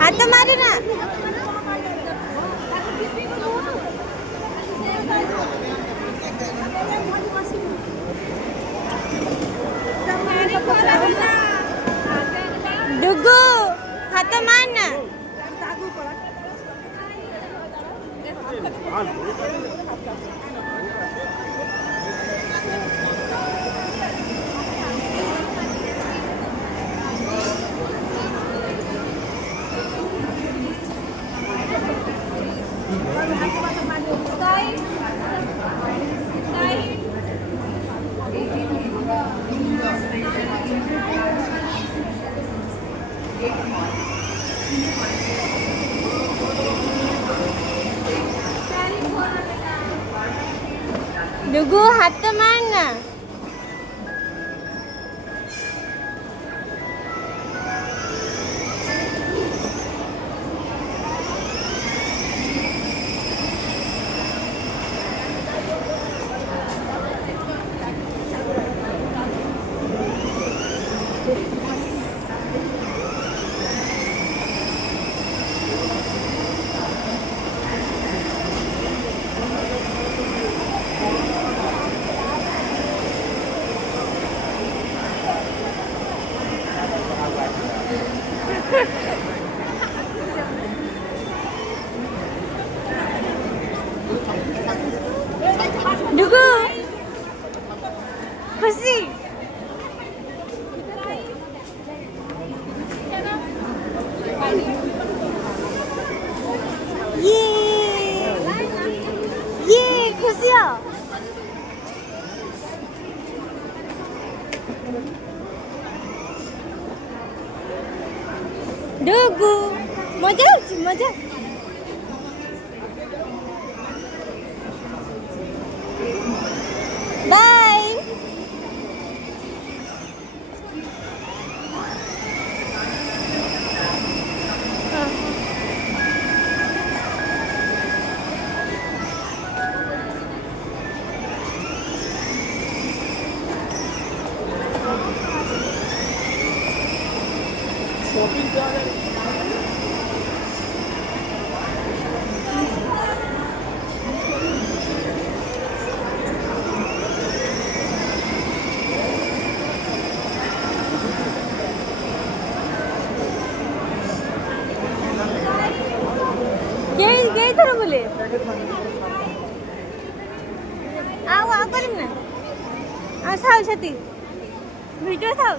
हाथ तो मारे ना। डुगू हाथ तो मारना। डुगू हाथ तो मारना। डुगू खुशी ये खुशियाँ डुगू मजा होची मजा बाय गई थोड़ा बोले आओ आओ करीम ना आओ साउ छती वीडियो साउ